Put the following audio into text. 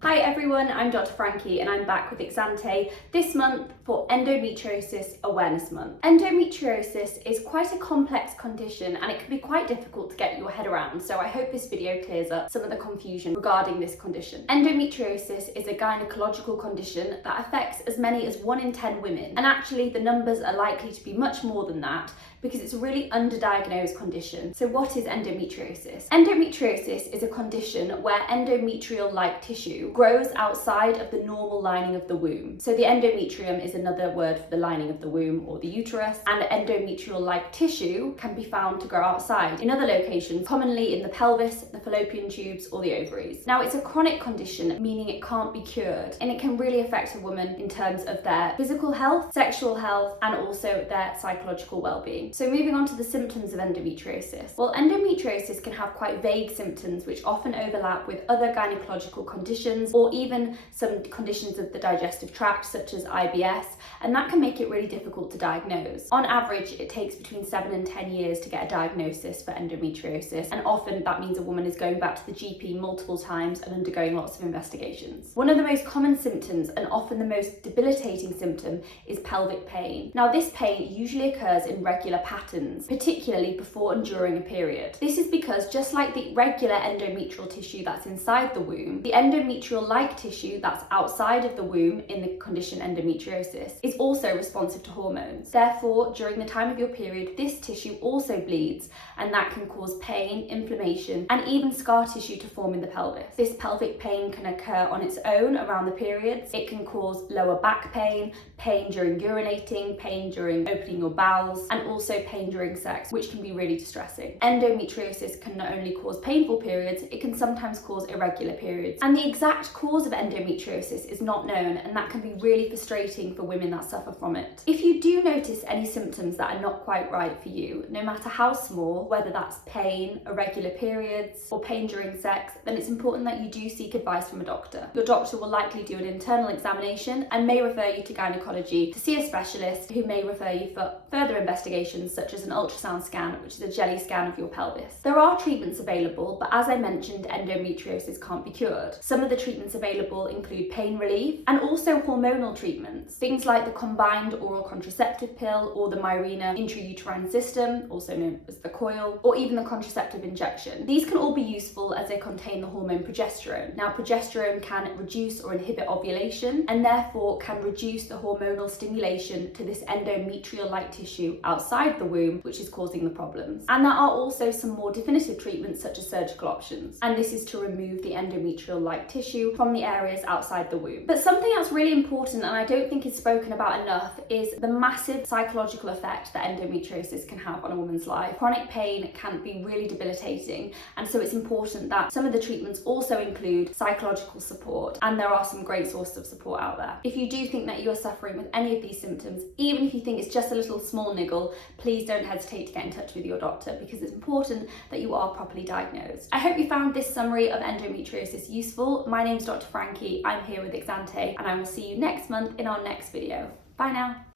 Hi everyone, I'm Dr. Frankie and I'm back with Exante this month for Endometriosis Awareness Month. Endometriosis is quite a complex condition and it can be quite difficult to get your head around, so I hope this video clears up some of the confusion regarding this condition. Endometriosis is a gynecological condition that affects as many as 1 in 10 women, and actually the numbers are likely to be much more than that because it's a really underdiagnosed condition. So what is endometriosis? Endometriosis is a condition where endometrial-like tissue grows outside of the normal lining of the womb. So the endometrium is another word for the lining of the womb or the uterus, and endometrial-like tissue can be found to grow outside in other locations, commonly in the pelvis, the fallopian tubes or the ovaries. Now it's a chronic condition, meaning it can't be cured, and it can really affect a woman in terms of their physical health, sexual health, and also their psychological well-being. So moving on to the symptoms of endometriosis. Well, endometriosis can have quite vague symptoms which often overlap with other gynecological conditions or even some conditions of the digestive tract such as IBS, and that can make it really difficult to diagnose. On average, it takes between 7 and 10 years to get a diagnosis for endometriosis, and often that means a woman is going back to the GP multiple times and undergoing lots of investigations. One of the most common symptoms and often the most debilitating symptom is pelvic pain. Now this pain usually occurs in regular patterns, particularly before and during a period. This is because just like the regular endometrial tissue that's inside the womb, the endometrial-like tissue that's outside of the womb in the condition endometriosis is also responsive to hormones. Therefore, during the time of your period, this tissue also bleeds, and that can cause pain, inflammation, and even scar tissue to form in the pelvis. This pelvic pain can occur on its own around the periods. It can cause lower back pain, pain during urinating, pain during opening your bowels, and also pain during sex, which can be really distressing. Endometriosis can not only cause painful periods, it can sometimes cause irregular periods. And the exact cause of endometriosis is not known, and that can be really frustrating for women that suffer from it. If you do notice any symptoms that are not quite right for you, no matter how small, whether that's pain, irregular periods, or pain during sex, then it's important that you do seek advice from a doctor. Your doctor will likely do an internal examination and may refer you to gynecology to see a specialist who may refer you for further investigations such as an ultrasound scan, which is a jelly scan of your pelvis. There are treatments available, but as I mentioned, endometriosis can't be cured. Some of the treatments available include pain relief and also hormonal treatments, things like the combined oral contraceptive pill or the Mirena intrauterine system, also known as the coil, or even the contraceptive injection. These can all be useful as they contain the hormone progesterone. Now, progesterone can reduce or inhibit ovulation and therefore can reduce the hormonal stimulation to this endometrial-like tissue outside the womb, which is causing the problems. And there are also some more definitive treatments such as surgical options, and this is to remove the endometrial-like tissue from the areas outside the womb. But something that's really important, and I don't think is spoken about enough, is the massive psychological effect that endometriosis can have on a woman's life. Chronic pain can be really debilitating, and so it's important that some of the treatments also include psychological support, and there are some great sources of support out there. If you do think that you are suffering with any of these symptoms, even if you think it's just a little small niggle, please don't hesitate to get in touch with your doctor because it's important that you are properly diagnosed. I hope you found this summary of endometriosis useful. My name's Dr. Frankie, I'm here with Exante, and I will see you next month in our next video. Bye now.